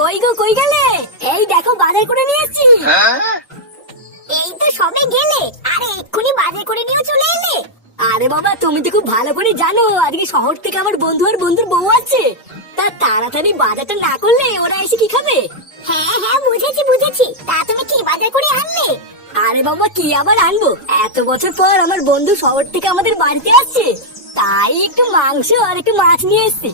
কই গো, কই গেলে? এই দেখো বাজার করে নিয়ে এসেছি। এই তো সবে গেলে, আরে এক্ষুনি বাজার করে নিয়ে চলে এলে। আরে বাবা, তুমি তো খুব ভালো করে জানো আজকে শহর থেকে আমার বন্ধু আর বন্ধুর বউ আছে। তা তাড়াতাড়ি বাজারটা না করলে ওরা এসে কি খাবে? হ্যাঁ হ্যাঁ, বুঝেছি বুঝেছি। তা তুমি কি বাজার করে আনলে? আরে বাবা, কি আবার আনবো, এত বছর পর আমার বন্ধু শহর থেকে আমাদের বাড়িতে আসছে, তাই একটু মাংস আর একটু মাছ নিয়ে এসেছি।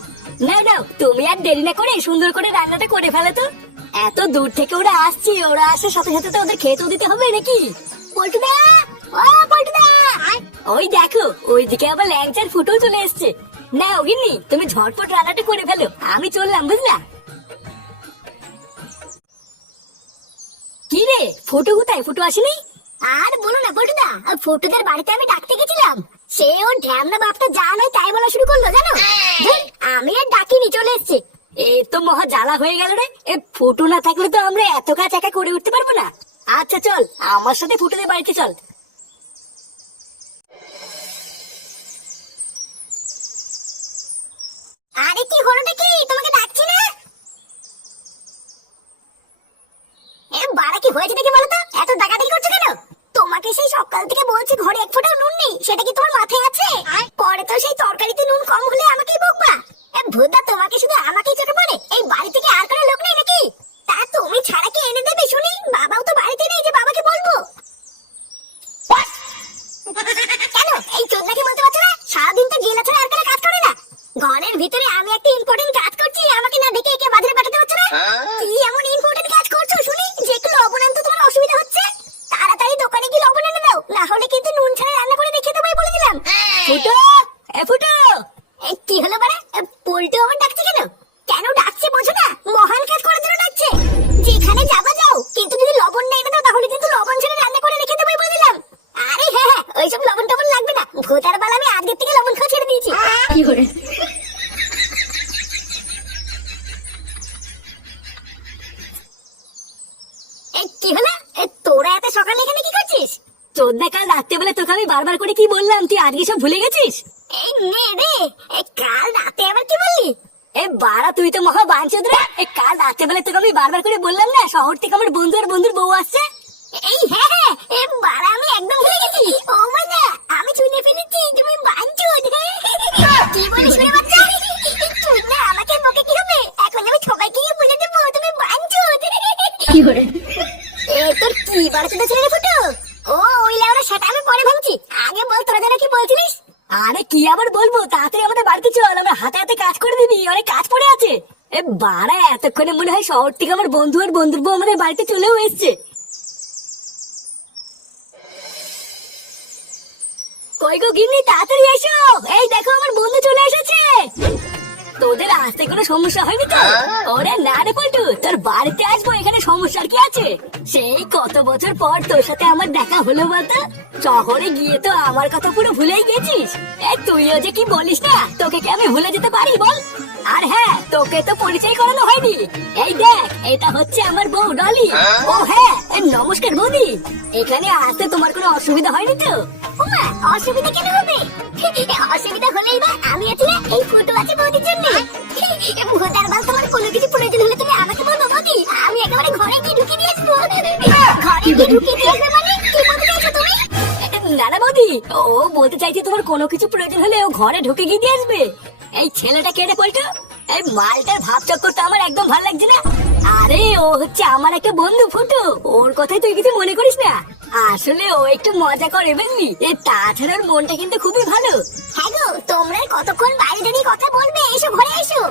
না না, তুমি আর দেরি না করে সুন্দর করে রান্নাটা করে ফেলো তো। এত দূর থেকে ওরা আসছে, ওরা আসার সাথে সাথে তো ওদের খেতেও দিতে হবে নাকি? পল্টুদা, ও পল্টুদা। ওই দেখো, ওইদিকে আবার ল্যাংচার ফুটো চলে এসছে। না ওগিন্নি, তুমি ঝটপট রান্নাটা করে ফেলো, আমি চললাম, বুঝলা? কি রে, ফুটো কোথায়? ফুটো আসেনি? আর বলো না পল্টুদা, ফুটুদের বাড়িতে আমি ডাকতে গেছিলাম, সে ওর ঢ্যামনা বাপটা যা নয় তাই বলা শুরু করলো জানো। ধুর, আমি আর ডাকিনি, চলে এসছে। এ তো মহা জ্বালা হয়ে গেল রে। এ ফুটো না থাকলে তো আমরা এত কাজ একা করে উঠতে পারবো না। আচ্ছা চল, আমার সাথে ফুটোদের বাড়িতে চল। আরে কি হলোটা কি, তোমাকে ডাকছি না? এ বাড়া, কি হয়েছে দেখি বলো তো, এত ডাকাডাকি করছো কেন? তোমাকে সেই সকাল থেকে বলছি ঘরে এক ফোঁটাও নুন নেই, সেটা কি তোমার মাথায় আছে? পরে তো সেই তরকারিতে নুন কম হলে আমাকেই বকবা। এ ভোদা, তোমাকে শুধু আমাকেই চোখে পড়ে, এই বাড়ি থেকে আর কোনো লোক নেই নাকি? তা তুমি ছাড়া কি এনে দেবে শুনি? বাবাও তো বাড়িতে নেই যে বাবাকে বলবো। কেন এই চোদনাকে বলতে পারছো না? সারাদিন তো জেলা ছাড়া আর কোনো কাজ করে না। ঘরের ভিতরে আমি একটা ইম্পর্টেন্ট কাজ করছি, আমাকে না দেখে একে বাজারে পাঠাতে হচ্ছে না? কি এমন ইম্পর্টেন্ট কাজ করছো শুনি যে একটু লবণ আনতে তোমার অসুবিধা হচ্ছে? তাড়াতাড়ি দোকানে গিয়ে লবণ এনে দাও, না হলে কিন্তু নুন ছাড়া রান্না করে রেখে দেবো বলে দিলাম। ফুটো, এ ফুটো। এই কি হলো বাড়া, পল্টু আমার ডাকছে কেন? কেন ডাকছে বোঝো না? মহান কাজ করার জন্য ডাকছে। যেখানে যাবা যাও, কিন্তু যদি লবণ না এনে দাও তাহলে কিন্তু লবণ ছাড়া রান্না করে রেখে দেবো বলে দিলাম। আরে হ্যাঁ হ্যাঁ, ওইসব লবণ টবণ লাগবে না, ভোটার বাল আমি আজকের থেকে লবণ খাওয়া ছেড়ে দিয়েছি। কি করে? এই কি হলো, তোরা এত সকালে এখানে কি করছিস? চোদ্দা, কাল রাত্রেবেলা তোকে আমি বারবার করে কি বললাম, তুই আজকে সব ভুলে গেছিস? এই নে রে, এই কাল রাতে আবার কি বললি? এ বাড়া, তুই তো মহা বাঞ্চোদ রে। এ কাল রাত্রেবেলা তোকে আমি বারবার করে বললাম না শহর থেকে আমার বন্ধু আর বন্ধুর বউ আসছে। এই হ্যাঁ হ্যাঁ, বাড়া আমি একদম ভুলে গেছি। ও মাইনা, আমি শুনে ফেলেছি তুমি বাঞ্চোদ। কি বলিস রে বাচ্চা? তুই না আমাকে বকে কি হবে? এখন আমি সবাইকে গিয়ে বলে দেবো তুমি বাঞ্চোদ। কি করে? এ তোর কি বাড়াতে ছেলে রে ফুটো? ও ওই লেওরা, সেটা আমি পরে ভাবছি, আগে বল তোরা যেন কি বলছিলিস? আরে কি আবার বলবো, তাড়াতাড়ি আমাদের বাড়িতে চল, আমরা হাতে হাতে কাজ করে দিবি, অনেক কাজ পড়ে আছে। এ বাড়া, এতক্ষণে মনে হয় শহর থেকে আমার বন্ধু আর বন্ধুর বউ আমাদের বাড়িতে চলেও এসছে। কই গো গিন্নি, তাড়াতাড়ি এসো, এই দেখো আমার বন্ধু চলে এসেছে। তোদের আসতে কোনো সমস্যা হয়নি তো? ওরে না রে পল্টু, তোর বাড়িতে আসবো, এখানে সমস্যার কি আছে? সেই কত বছর পর তোর সাথে আমার দেখা হলো বলতো। শহরে গিয়ে তো আমার কথা পুরো ভুলেই গেছিস। তুইও যে কি বলিস না, তোকে কি আমি ভুলে যেতে পারি বল? আর হ্যাঁ, তোকে তো পরিচয় করানো হয়নি। এই দেখ, এটা হচ্ছে আমার বউ ডলি। ও হ্যাঁ, নমস্কার বৌদি। এখানে আসতে তোমার কোনো অসুবিধা হয়নি তো? ওমা, অসুবিধা কেন হবে? অসুবিধা হলেই বা আমি আছি না, এই ফুটো আছে বৌদির জন্য। ভোটার বাল, তোমার কোনো কিছু প্রয়োজন হলে তুমি আমাকে বলবো বৌদি, আমি একেবারে ঘরে গিয়ে ঢুকিয়ে দিয়ে আসবো। ঘরে গিয়ে ঢুকিয়ে দিয়ে আসবে মানে কি বলতে চাইছো তুমি? না না বৌদি, ও বলতে চাইছি তোমার কোনো কিছু প্রয়োজন হলে ও ঘরে ঢুকে গিয়ে দিয়ে আসবে। এই ছেলেটা কেটে পল্টু, এই মালটার ভাব চক্কর তো আমার একদম ভালো লাগছে না। আরে ও হচ্ছে আমার একটা বন্ধু ফুটু, ওর কথাই তুই কিছু মনে করিস না। আসলে ও একটু মজা করে বুঝলি, তাছাড়া ওর মনটা কিন্তু খুবই ভালো। হ্যাঁ গো, তোমরা কতক্ষণ বাইরে দাঁড়িয়ে কথা বলবে? এসো ঘরে এসো।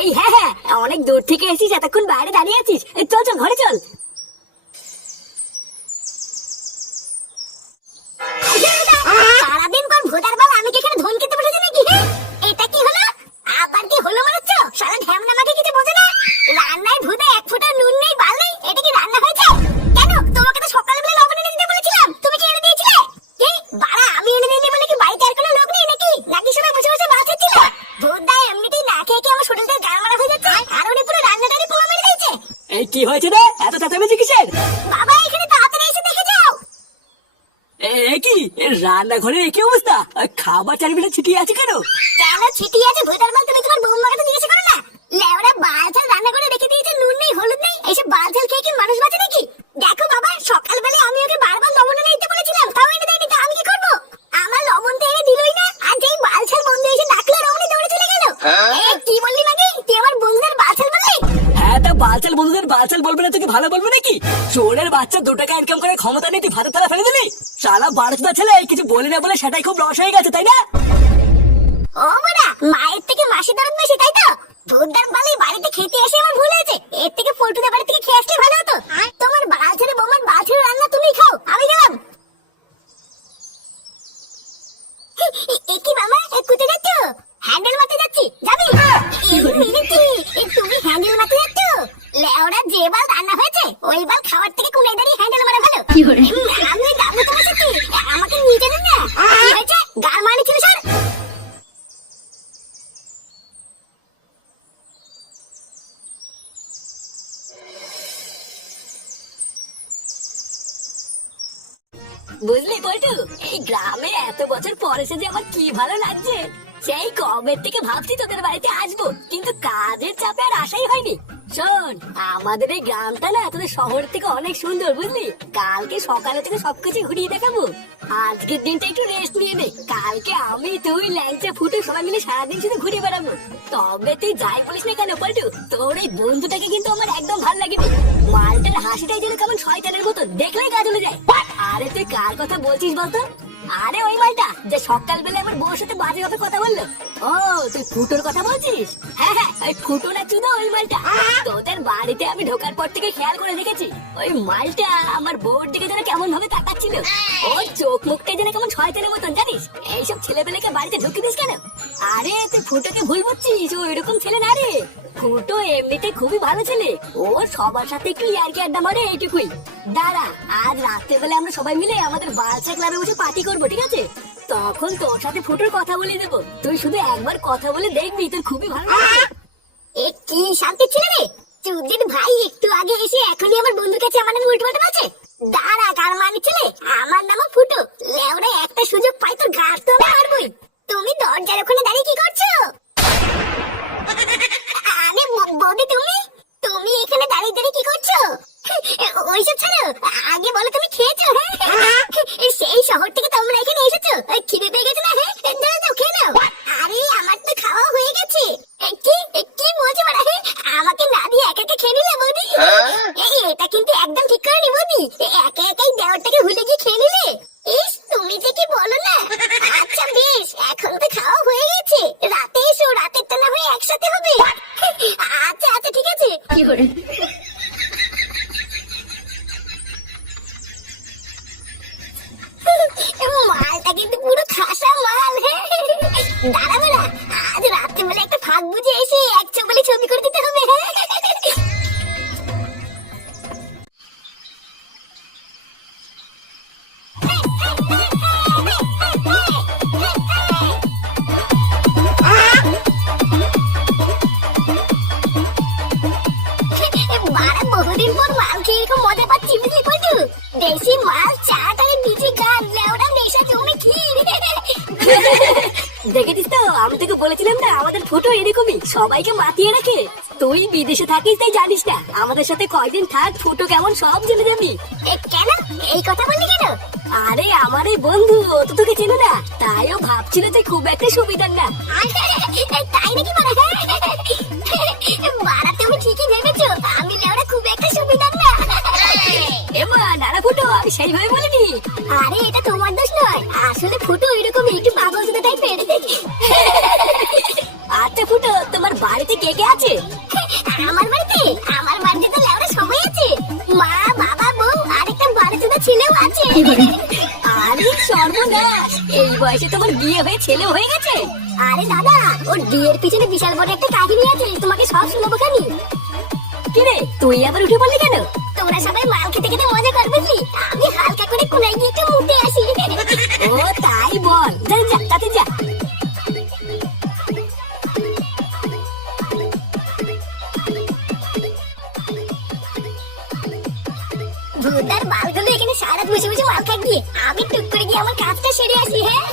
এই হ্যাঁ হ্যাঁ, অনেক দূর থেকে এসেছিস, এতক্ষণ বাইরে দাঁড়িয়ে আছিস, চল চল ঘরে চল। সারাদিন পর ভোটার বাল আমি কি এখানে ধন খেতে বসেছি নাকি? এটা কি হলো? আবার কি হলো মনে হচ্ছে? সারা ঢ্যামনা মাকে কিছু বোঝে না। রান্নায় ভুদে এক ফোঁটা নুন নেই, বাল নেই, এটা কি রান্না হয়েছে? কেন তোমাকে তো সকালবেলা লবণ এনে দিতে বলেছিলাম, তুমি কি এনে দিয়েছিলে? কি বাড়া, আমি এনে দিইনি বলে কি বাড়িতে আর কোনো লোক নেই নাকি? নাকি সবাই বসে বসে মাছ হচ্ছিল? ভোদা এমনিতেই না খেয়ে কি আমার শরীরটা গাড়মারা হয়ে যাচ্ছে, আর উনি পুরো রান্নাটারই পোলা মেরে দিয়েছে। এই কি হয়েছে রে, এত চেঁচামেচি কিসের? বাবা, এখানে তাড়াতাড়ি এসে দেখে যাও। কি রান্নাঘরে কি অবস্থা? খাবার চারিদিকে ছিটিয়ে আছে কেন? কেন ছিটিয়ে আছে ভোটার বাল? তুমি তোমার বৌমাকে তো জিজ্ঞেস করো না? লেওরা বাল ছাল রান্না করে রেখে দিয়েছে, নুন নেই, হলুদ বালচাল বলবে না তোকে ভালো বলবে নাকি? চোরের বাচ্চা 2 টাকা ইনকাম করে ক্ষমতা নেই, তুই ভাতের থালা ফেলে দিলি। শালা বারোটা ছেলে কিছু বলি না বলে সেটাই খুব লস হয়ে গেছে, তাই না? ও বড়া, মায়ের থেকে মাসি দরদ বেশি, তাই তো? ভোদার বালি বাড়িতে খেতে এসে আমার ভুল হয়েছে। এর থেকে পল্টুদের বাড়ি থেকে খেয়ে আসলে ভালো হতো। তোমার বাল ছেড়ে বৌমার বাল ছেড়ে রান্না তুমি খাও, আমি গেলাম। কি মামা, কোথায় যাচ্ছ? হ্যান্ডেল মারতে যাচ্ছি, যাবি? তুমি হ্যান্ডেল মারতে যাচ্ছ? লেওরা যে বাল রান্না হয়েছে ওই বাল খাওয়ার থেকে কোনায় দাঁড়িয়ে হ্যান্ডেল মারা ভালো। আমি যাবো তোমার সাথে, আমাকে নিয়ে যাবেন না? কি হয়েছে? গার মানি ছিল স্যার। বুঝলি পল্টু, এই গ্রামে এত বছর পর এসে যে আমার কি ভালো লাগছে। সেই কবের থেকে ভাবছি তোদের বাড়িতে আসবো, কিন্তু কাজের চাপে আর আসাই হয়নি। শোন, আমাদের এই গ্রামটা না তোদের শহর থেকে অনেক সুন্দর, বুঝলি? কালকে সকালে থেকে সবকিছু ঘুরিয়ে দেখাবো। আজকের দিনটা একটু রেস্ট নিয়ে নে। কালকে আমি, তুই, ল্যাংচা, ফুটু সবাই মিলে সারাদিন শুধু ঘুরে বেড়াবো। তবে তুই যাই বলিস না কেন পল্টু, তোর এই বন্ধুটাকে কিন্তু আমার একদম ভালো লাগেনি। মালটার হাসিটাই যেন কেমন শয়তানের মতো, দেখলেই গা জ্বলে যায়। আরে তুই কার কথা বলছিস বলতো? আরে ওই মালটা যে সকালবেলা আমার বউর সাথে বাজে ভাবে কথা বললো। ও, তুই ফুটোর কথা বলছিস? হ্যাঁ হ্যাঁ, ওই ফুটো না চুদা ওই মালটা। তোদের বাড়িতে আমি ঢোকার পর থেকে খেয়াল করে দেখেছি, ওই মালটা আমার বউর দিকে যেন কেমন ভাবে তাকাচ্ছিল। ওর চোখ মুখটা যেন কেমন শয়তানের মতন, জানিস? এইসব ছেলেপেলেকে বাড়িতে ঢুকে দিস কেন? আরে তুই ফুটোকে ভুল বুঝছিস, ও এরকম ছেলে না রে। ফুটো এমনিতে খুবই ভালো ছেলে, ও সবার সাথে একটু ইয়ার্কি আড্ডা মারে, এইটুকুই। দাঁড়া, আজ রাত্রেবেলা আমরা সবাই মিলে আমাদের বাচ্চা ক্লাবে বসে পার্টি করবো, ঠিক আছে? তখন তোর সাথে ফুটোর কথা বলে দেবো, তুই শুধু একবার কথা বলে দেখবি, তোর খুবই ভালো লাগবে। এ কি শান্তি ছিল রে? চুদির ভাই একটু আগে এসে এখনই আমার বন্ধুর কাছে আমার নামে উল্টো পাল্টা আছে। দাঁড়া, কার মানি ছেলে, আমার নামও ফুটো। লেওরা একটা সুযোগ পাই তোর গাছ তো আমি মারবই। তুমি দরজার ওখানে দাঁড়িয়ে কি করছো? আরে বৌদি, তুমি তুমি এখানে দাঁড়িয়ে দাঁড়িয়ে কি করছো? ওইসব ছাড়ো, আগে বলো তুমি খেয়েছো? হ্যাঁ, সেই শহর থেকে তোমরা এখানে এসেছো, খিদে পেয়ে গেছে না? হ্যাঁ, দাও দাও, খেয়ে নাও। আরে আমার তো খাওয়া হয়ে গেছে। কি কি বলছো বড়া? আমাকে না দিয়ে একা একা খেয়ে নিলে বৌদি? এটা কিন্তু একদম ঠিক করেনি বৌদি, একা একাই দেওয়ারটাকে ভুলে গিয়ে খেয়ে নিলে। ইস, তুমি যে কি বলো না। আচ্ছা বেশ, এখন তো খাওয়া হয়ে গেছে, রাতে এসো, রাতের তো না হয় একসাথে হবে। আচ্ছা আচ্ছা, ঠিক আছে। কি করে মালটা কিন্তু পুরো খাসা মাল। দাঁড়া বেড়া, আজ রাত্রেবেলা একটা ফাঁক বুঝে এসে এক চোখে ছবি করে দিতে হবে। বহুদিন পর মাল খেয়ে এরকম মজা পাচ্ছি, বুঝলি পল্টু? দেশি মাল, চাট আর নিচে গান, লেওড়া নেশা জমে কি। দেখেছিস তো, আমি তোকে বলেছিলাম না আমাদের ফুটো এরকমই, সবাইকে মাতিয়ে রাখে। তুই বিদেশে থাকিস তাই জানিস না, আমাদের সাথে কয়দিন থাক, ফুটো কেমন সব জেনে যাবি। কেন এই কথা বললি কেন? আরে আমার এই বন্ধু, ও তো তোকে চেনে না, তাই ও ভাবছিল যে খুব একটা সুবিধার না। তাই নাকি বলে? বাড়া, তুমি ঠিকই ভেবেছো, আমি লেওড়া খুব একটা সুবিধার না। এমা নানা ফুটো, আমি সেইভাবে বলিনি। আরে এটা তোমার দোষ নয়, আসলে ফুটো এরকম একটু পাগল জোদা টাইপের। আচ্ছা ফুটো, তোমার বাড়িতে কে কে আছে? আমার বাড়িতে তো লেওড়া সবাই আছে, মা, বাবা, বউ আর একটা বাড়ি জোদা ছেলেও আছে। আরে সর্বনাশ, এই বয়সে তোমার বিয়ে হয়ে ছেলে হয়ে গেছে? আরে দাদা, ওর বিয়ের পিছনে বিশাল বড় একটা কাহিনী আছে, তোমাকে সব শোনাবো খানি। কিরে, তুই আবার উঠে পড়লি কেন? তোমরা সবাই মাল খেতে খেতে মজা কর, বুঝলি? আমি হালকা করে কোনায় গিয়ে একটু মুতে আসি। ও তাই বল, যা যা, তাতে যা। ভূতার বালগুলো এখানে সারা বসে বসে মাল খাই গিয়ে আমি টুক করে গিয়ে আমার কাজটা সেরে আসি। হ্যাঁ,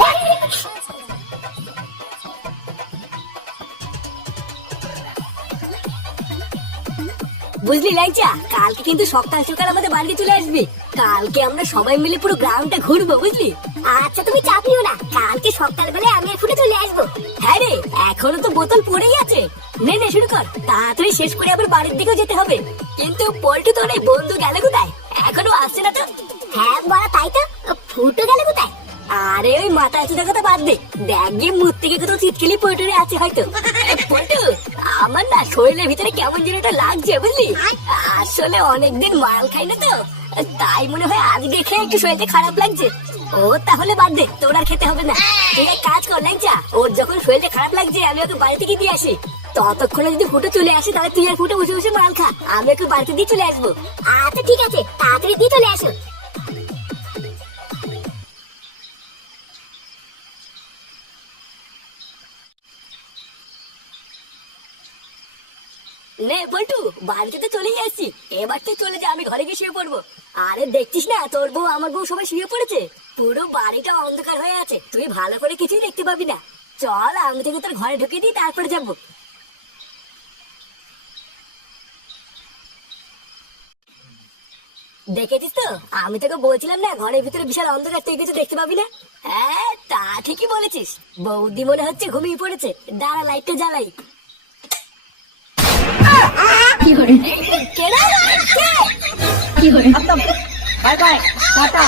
বুঝলি লাইচা, কালকে কিন্তু সকাল সকাল আমাদের বাড়িতে চলে আসবি। কালকে আমরা সবাই মিলে পুরো গ্রামটা ঘুরবো, বুঝলি? আচ্ছা তুমি চাপ নিও না, কালকে সকালবেলায় আমি ফুটে চলে আসবো। হ্যাঁ রে, এখনো তো বোতল পড়েই আছে। নে নে শুরু কর, তাড়াতাড়ি শেষ করে আবার বাড়ির দিকেও যেতে হবে। কিন্তু পল্টু তোর এই বন্ধু গেল কোথায়? এখনো আসছে না তো? হ্যাঁ বড়া তাই তো, ফুটো গেল কোথায়? আরে ওই মাথা চুদা কথা বাদ দে, দেখ গিয়ে মুখ থেকে কোথাও চিৎকেলি পল্টুরে আছে হয়তো। পল্টু, আমার না শরীরের ভিতরে কেমন যেন একটা লাগছে বুঝলি। আসলে অনেকদিন মাল খাই না তো, তাই মনে হয় আজকে খেয়ে একটু শরীরটা খারাপ লাগছে। ও তাহলে বাদ দে, তোর আর খেতে হবে না। তুই এক কাজ কর ল্যাংচা, ওর যখন শরীরটা খারাপ লাগছে আমি ওকে বাড়ি থেকে দিয়ে আসি। ততক্ষণে যদি ফুটো চলে আসে তাহলে তুই আর ফুটো বসে বসে মাল খা, আমি ওকে বাড়িতে দিয়ে চলে আসবো। আচ্ছা ঠিক আছে, তাড়াতাড়ি দিয়ে চলে আসো। নে বল্টু, বাড়িতে তো চলেই আসছি, এবার তুই চলে যা, আমি ঘরে গিয়ে শুয়ে পড়বো। আরে দেখছিস না তোর বউ আমার বউ সবাই শুয়ে পড়েছে, পুরো বাড়িটা অন্ধকার হয়ে আছে, তুই ভালো করে কিছুই দেখতে পাবি না। চল আমি তোকে তোর ঘরে ঢুকিয়ে দিই, তারপরে যাবো। দেখেছিস তো, আমি তোকে বলছিলাম না ঘরের ভিতরে বিশাল অন্ধকার, তুই কিছু দেখতে পাবি না। হ্যাঁ তা ঠিকই বলেছিস, বৌদি মনে হচ্ছে ঘুমিয়ে পড়েছে, দাঁড়া লাইটটা জ্বালাই। কে রে? কে? Bye bye, tata.